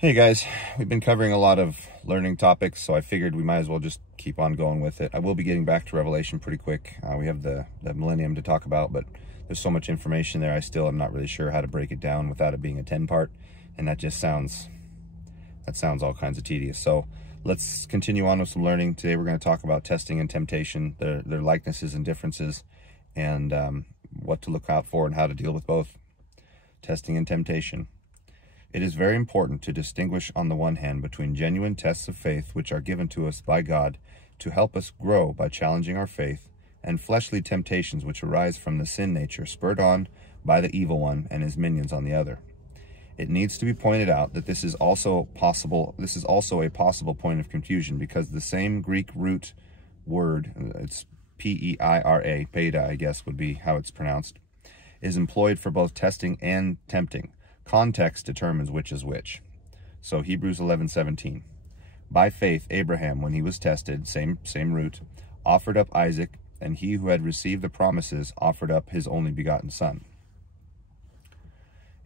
Hey guys, we've been covering a lot of learning topics, so I figured we might as well just keep on going with it. I will be getting back to Revelation pretty quick. We have the millennium to talk about, but there's so much information there, I still am not really sure how to break it down without it being a 10-part, and that sounds all kinds of tedious. So let's continue on with some learning. Today we're going to talk about testing and temptation, their likenesses and differences, and what to look out for and how to deal with both. Testing and temptation. It is very important to distinguish on the one hand between genuine tests of faith which are given to us by God to help us grow by challenging our faith, and fleshly temptations which arise from the sin nature spurred on by the evil one and his minions on the other. It needs to be pointed out that this is also a possible point of confusion, because the same Greek root word, it's P-E-I-R-A, beta I guess would be how it's pronounced, is employed for both testing and tempting. Context determines which is which. So Hebrews 11:17. By faith Abraham, when he was tested, same root, offered up Isaac, and he who had received the promises offered up his only begotten son.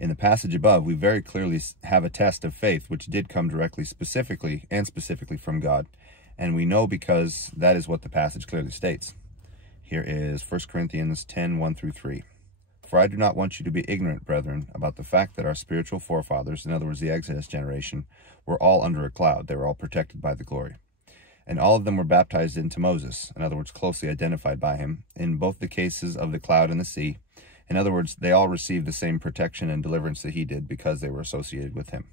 In the passage above, we very clearly have a test of faith which did come specifically from God, and we know because that is what the passage clearly states. Here is 1 Corinthians 10:1-3. For I do not want you to be ignorant, brethren, about the fact that our spiritual forefathers, in other words, the Exodus generation, were all under a cloud. They were all protected by the glory. And all of them were baptized into Moses, in other words, closely identified by him, in both the cases of the cloud and the sea. In other words, they all received the same protection and deliverance that he did because they were associated with him.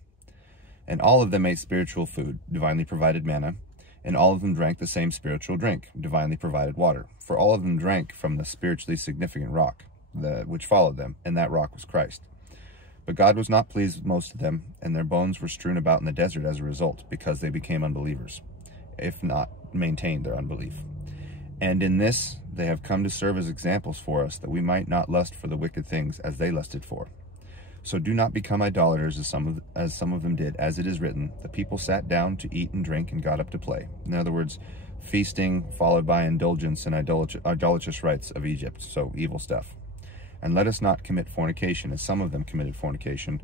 And all of them ate spiritual food, divinely provided manna, and all of them drank the same spiritual drink, divinely provided water. For all of them drank from the spiritually significant rock, which followed them, and that rock was Christ. But God was not pleased with most of them, and their bones were strewn about in the desert as a result, because they became unbelievers, if not maintained their unbelief. And in this they have come to serve as examples for us, that we might not lust for the wicked things as they lusted for. So do not become idolaters as some of them did, as it is written, the people sat down to eat and drink and got up to play. In other words, feasting followed by indulgence and idolatrous rites of Egypt, so evil stuff. And let us not commit fornication, as some of them committed fornication,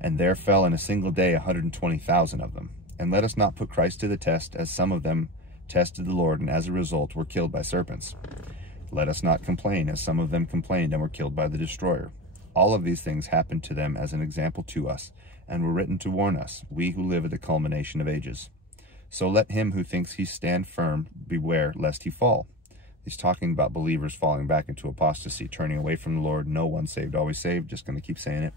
and there fell in a single day 120,000 of them. And let us not put Christ to the test, as some of them tested the Lord, and as a result were killed by serpents. Let us not complain, as some of them complained and were killed by the destroyer. All of these things happened to them as an example to us, and were written to warn us, we who live at the culmination of ages. So let him who thinks he stand firm beware lest he fall. He's talking about believers falling back into apostasy, turning away from the Lord. No one saved, always saved. Just going to keep saying it.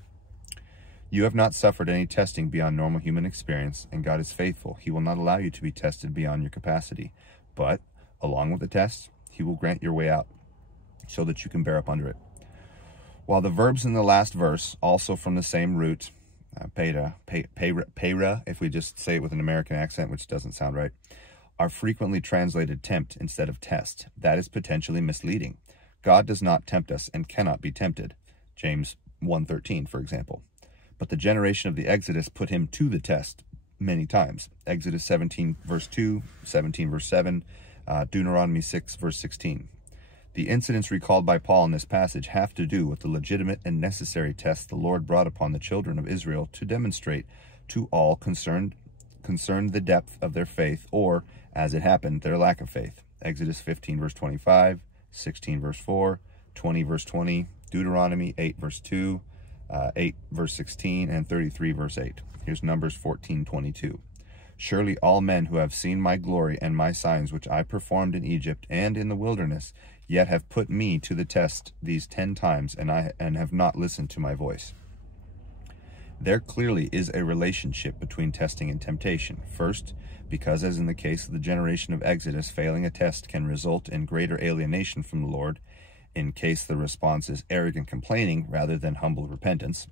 You have not suffered any testing beyond normal human experience, and God is faithful. He will not allow you to be tested beyond your capacity. But, along with the test, he will grant your way out, so that you can bear up under it. While the verbs in the last verse, also from the same root, pera, if we just say it with an American accent, which doesn't sound right, are frequently translated tempt instead of test. That is potentially misleading. God does not tempt us and cannot be tempted. James 1:13, for example. But the generation of the Exodus put him to the test many times. Exodus 17, verse 2, 17, verse 7, Deuteronomy 6, verse 16. The incidents recalled by Paul in this passage have to do with the legitimate and necessary tests the Lord brought upon the children of Israel to demonstrate to all concerned the depth of their faith, or, as it happened, their lack of faith. Exodus 15, verse 25, 16, verse 4, 20, verse 20, Deuteronomy 8, verse 2, 8, verse 16, and 33, verse 8. Here's Numbers 14:22. Surely all men who have seen my glory and my signs which I performed in Egypt and in the wilderness, yet have put me to the test these 10 times, and have not listened to my voice. There clearly is a relationship between testing and temptation. First, because as in the case of the generation of Exodus, failing a test can result in greater alienation from the Lord, in case the response is arrogant complaining rather than humble repentance.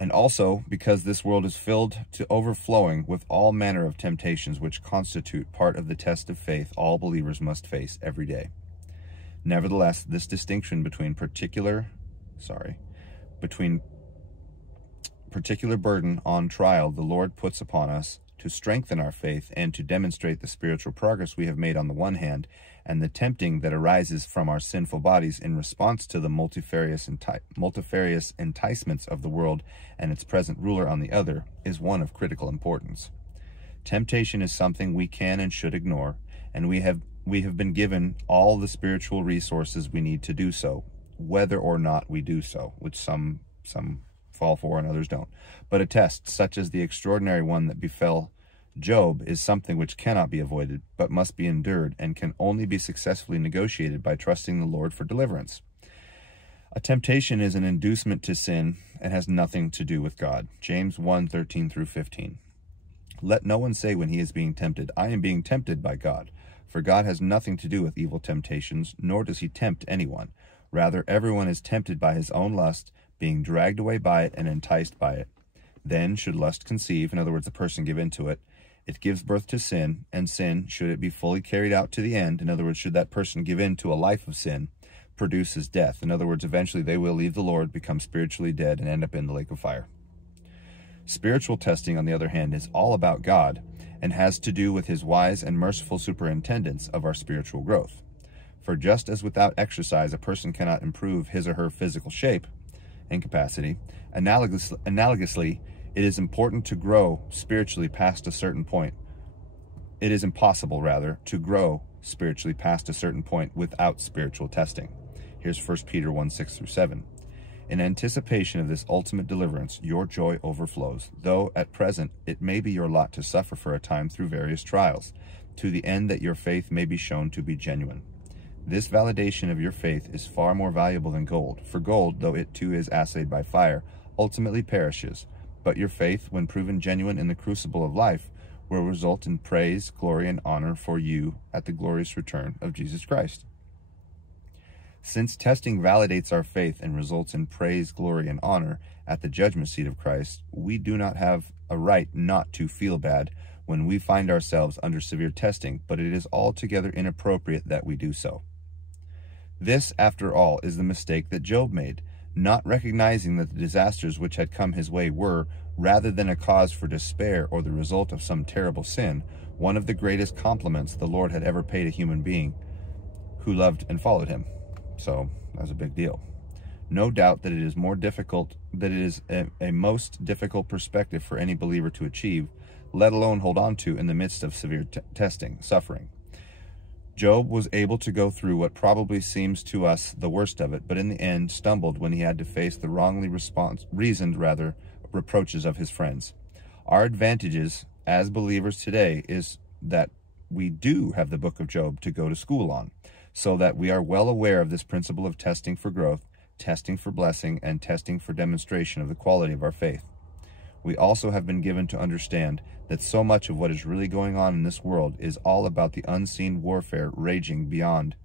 And also because this world is filled to overflowing with all manner of temptations which constitute part of the test of faith all believers must face every day. Nevertheless, this distinction between particular burden on trial the Lord puts upon us to strengthen our faith and to demonstrate the spiritual progress we have made on the one hand, and the tempting that arises from our sinful bodies in response to the multifarious enticements of the world and its present ruler on the other is one of critical importance. Temptation is something we can and should ignore, and we have been given all the spiritual resources we need to do so, whether or not we do so, which some fall for and others don't. But a test such as the extraordinary one that befell Job is something which cannot be avoided, but must be endured, and can only be successfully negotiated by trusting the Lord for deliverance. A temptation is an inducement to sin and has nothing to do with God. James 1:13-15. Let no one say when he is being tempted, I am being tempted by God. For God has nothing to do with evil temptations, nor does he tempt anyone. Rather, everyone is tempted by his own lust, being dragged away by it and enticed by it. Then should lust conceive, in other words, the person give into it, it gives birth to sin, and sin, should it be fully carried out to the end, in other words, should that person give in to a life of sin, produces death. In other words, eventually they will leave the Lord, become spiritually dead, and end up in the lake of fire. Spiritual testing, on the other hand, is all about God and has to do with his wise and merciful superintendence of our spiritual growth. For just as without exercise a person cannot improve his or her physical shape and capacity, analogously, it is important to grow spiritually past a certain point. It is impossible, rather, to grow spiritually past a certain point without spiritual testing. Here's 1 Peter 1:6-7. In anticipation of this ultimate deliverance, your joy overflows, though at present it may be your lot to suffer for a time through various trials, to the end that your faith may be shown to be genuine. This validation of your faith is far more valuable than gold, for gold, though it too is assayed by fire, ultimately perishes. But your faith, when proven genuine in the crucible of life, will result in praise, glory, and honor for you at the glorious return of Jesus Christ. Since testing validates our faith and results in praise, glory, and honor at the judgment seat of Christ, we do not have a right not to feel bad when we find ourselves under severe testing, but it is altogether inappropriate that we do so. This, after all, is the mistake that Job made, not recognizing that the disasters which had come his way were, rather than a cause for despair or the result of some terrible sin, one of the greatest compliments the Lord had ever paid a human being who loved and followed him. So, that's a big deal. No doubt that it is more difficult, that it is a most difficult perspective for any believer to achieve, let alone hold on to in the midst of severe testing, suffering. Job was able to go through what probably seems to us the worst of it, but in the end stumbled when he had to face the wrongly reasoned reproaches of his friends. Our advantages as believers today is that we do have the book of Job to go to school on, so that we are well aware of this principle of testing for growth, testing for blessing, and testing for demonstration of the quality of our faith. We also have been given to understand that so much of what is really going on in this world is all about the unseen warfare raging beyond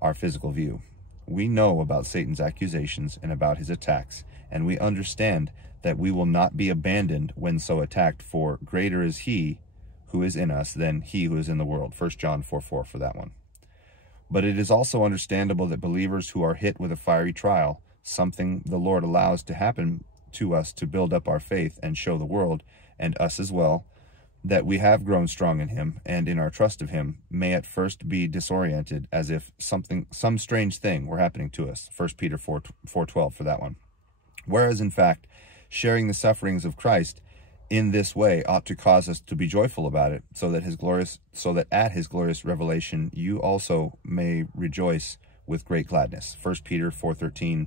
our physical view. We know about Satan's accusations and about his attacks, and we understand that we will not be abandoned when so attacked, for greater is he who is in us than he who is in the world. 1 John 4:4 for that one. But it is also understandable that believers who are hit with a fiery trial, something the Lord allows to happen to us to build up our faith and show the world, and us as well, that we have grown strong in him and in our trust of him, may at first be disoriented as if some strange thing were happening to us. 1 Peter 4:12 for that one. Whereas, in fact, sharing the sufferings of Christ in this way ought to cause us to be joyful about it, so that at his glorious revelation you also may rejoice with great gladness. 1 Peter 4:13,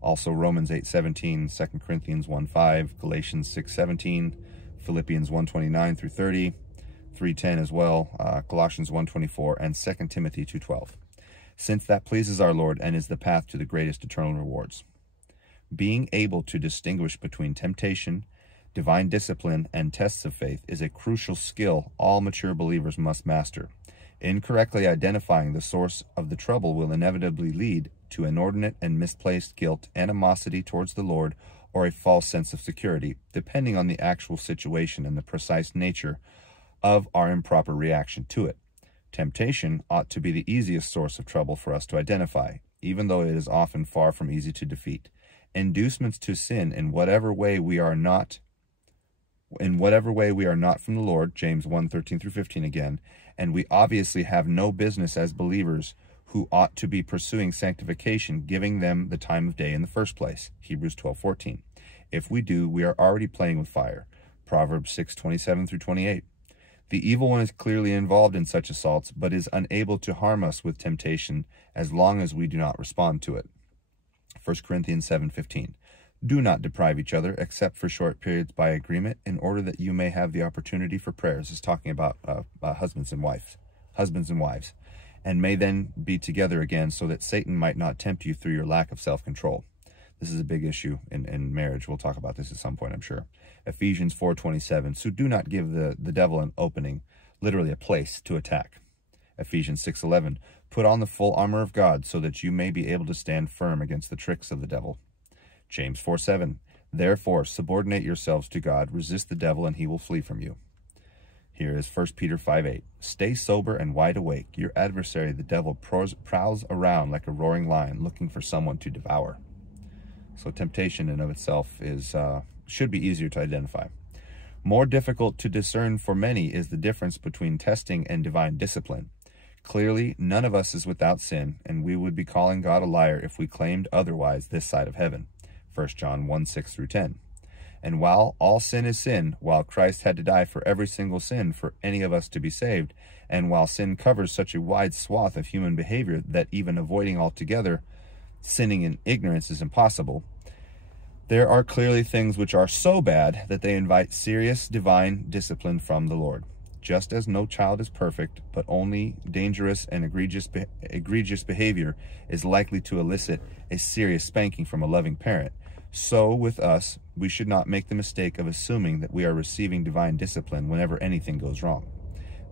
also Romans 8:17, 2 Corinthians 1:5, Galatians 6:17, Philippians 1:29-30, 3:10 as well, Colossians 1:24, and 2 Timothy 2:12, since that pleases our Lord and is the path to the greatest eternal rewards. Being able to distinguish between temptation, divine discipline, and tests of faith is a crucial skill all mature believers must master. Incorrectly identifying the source of the trouble will inevitably lead to inordinate and misplaced guilt, animosity towards the Lord, or a false sense of security, depending on the actual situation and the precise nature of our improper reaction to it. Temptation ought to be the easiest source of trouble for us to identify, even though it is often far from easy to defeat. Inducements to sin in whatever way we are not from the Lord, James 1:13-15 again, and we obviously have no business as believers who ought to be pursuing sanctification, giving them the time of day in the first place. Hebrews 12:14. If we do, we are already playing with fire. Proverbs 6:27 through 28. The evil one is clearly involved in such assaults, but is unable to harm us with temptation as long as we do not respond to it. 1 Corinthians 7:15. Do not deprive each other except for short periods by agreement, in order that you may have the opportunity for prayers. Is talking about husbands and wives, and may then be together again, so that Satan might not tempt you through your lack of self-control. This is a big issue in marriage. We'll talk about this at some point, I'm sure. Ephesians 4:27. So do not give the devil an opening, literally a place to attack. Ephesians 6:11. Put on the full armor of God, so that you may be able to stand firm against the tricks of the devil. James 4:7. Therefore, subordinate yourselves to God, resist the devil, and he will flee from you. Here is 1 Peter 5:8. Stay sober and wide awake. Your adversary, the devil, prowls around like a roaring lion, looking for someone to devour. So temptation in of itself should be easier to identify. More difficult to discern for many is the difference between testing and divine discipline. Clearly, none of us is without sin, and we would be calling God a liar if we claimed otherwise this side of heaven. 1 John 1:6 through 10. And while all sin is sin, while Christ had to die for every single sin for any of us to be saved, and while sin covers such a wide swath of human behavior that even avoiding altogether sinning in ignorance is impossible, there are clearly things which are so bad that they invite serious divine discipline from the Lord. Just as no child is perfect, but only dangerous and egregious behavior is likely to elicit a serious spanking from a loving parent, so with us, we should not make the mistake of assuming that we are receiving divine discipline whenever anything goes wrong.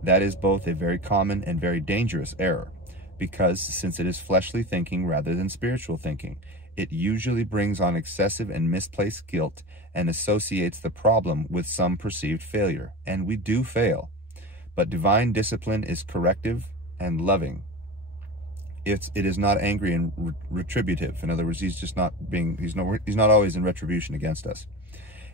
That is both a very common and very dangerous error, because since it is fleshly thinking rather than spiritual thinking, it usually brings on excessive and misplaced guilt and associates the problem with some perceived failure. And we do fail. But divine discipline is corrective and loving. It is not angry and retributive. In other words, he's not always in retribution against us.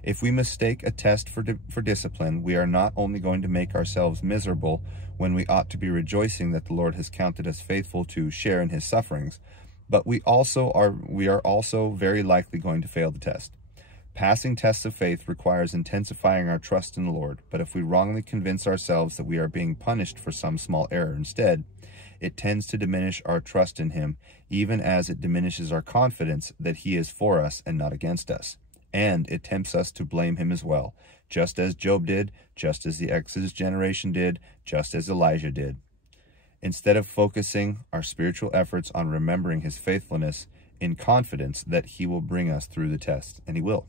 If we mistake a test for discipline, we are not only going to make ourselves miserable when we ought to be rejoicing that the Lord has counted us faithful to share in his sufferings, but we are also very likely going to fail the test. Passing tests of faith requires intensifying our trust in the Lord, but if we wrongly convince ourselves that we are being punished for some small error instead, it tends to diminish our trust in him, even as it diminishes our confidence that he is for us and not against us. And it tempts us to blame him as well, just as Job did, just as the Exodus generation did, just as Elijah did. Instead of focusing our spiritual efforts on remembering his faithfulness in confidence that he will bring us through the test, and he will.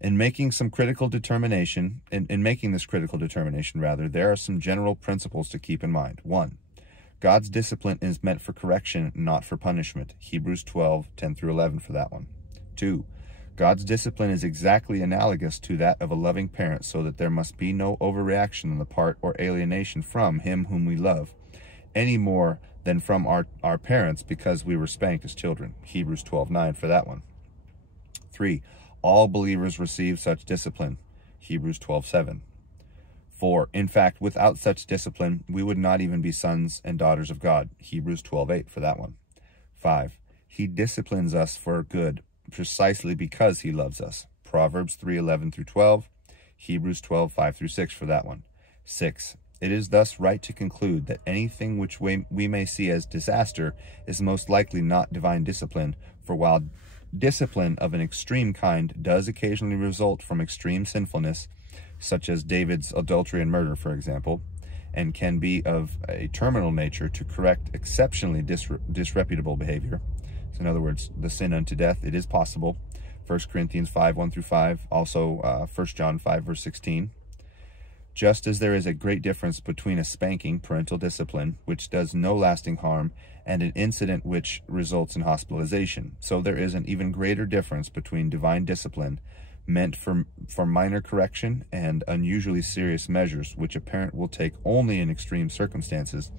In making this critical determination, there are some general principles to keep in mind. 1. God's discipline is meant for correction, not for punishment. Hebrews 12:10 through 11 for that one. 2. God's discipline is exactly analogous to that of a loving parent, so that there must be no overreaction on the part or alienation from him whom we love, any more than from our parents because we were spanked as children. Hebrews 12:9 for that one. 3. All believers receive such discipline. Hebrews 12:7. 4. In fact, without such discipline, we would not even be sons and daughters of God. Hebrews 12:8 for that one. 5. He disciplines us for good, precisely because he loves us. Proverbs 3:11 through 12. Hebrews 12:5 through 6 for that one. 6. It is thus right to conclude that anything which we may see as disaster is most likely not divine discipline, for while discipline of an extreme kind does occasionally result from extreme sinfulness, such as David's adultery and murder, for example, and can be of a terminal nature to correct exceptionally disreputable behavior. So in other words, the sin unto death, it is possible. 1 Corinthians 5:1 through 5, also 1 John 5, verse 16. Just as there is a great difference between a spanking, parental discipline, which does no lasting harm, and an incident which results in hospitalization, so there is an even greater difference between divine discipline meant for minor correction and unusually serious measures, which a parent will take only in extreme circumstances,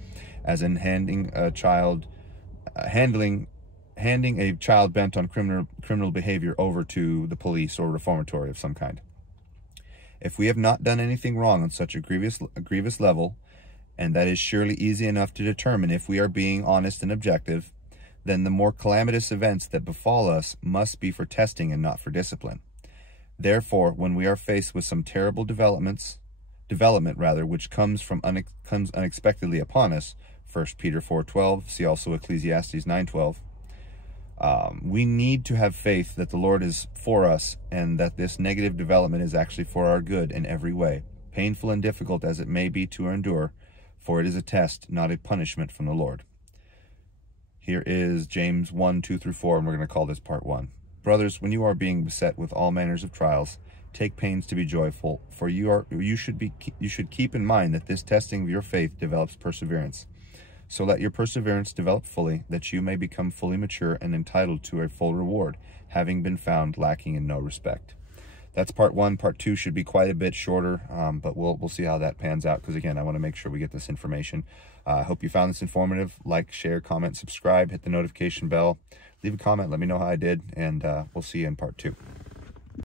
as in handing a child bent on criminal behavior over to the police or reformatory of some kind. If we have not done anything wrong on such a grievous level, and that is surely easy enough to determine if we are being honest and objective, then the more calamitous events that befall us must be for testing and not for discipline. Therefore, when we are faced with some terrible development which comes unexpectedly upon us, 1 Peter 4:12, see also Ecclesiastes 9:12, we need to have faith that the Lord is for us and that this negative development is actually for our good in every way, painful and difficult as it may be to endure, for it is a test, not a punishment from the Lord. Here is James 1:2-4, and we're going to call this part 1. Brothers, when you are being beset with all manners of trials, take pains to be joyful, for you should keep in mind that this testing of your faith develops perseverance. So let your perseverance develop fully, that you may become fully mature and entitled to a full reward, having been found lacking in no respect. That's part 1. Part 2 should be quite a bit shorter, but we'll see how that pans out, because again, I want to make sure we get this information. I hope you found this informative. Like, share, comment, subscribe, hit the notification bell, leave a comment, let me know how I did, and we'll see you in part 2.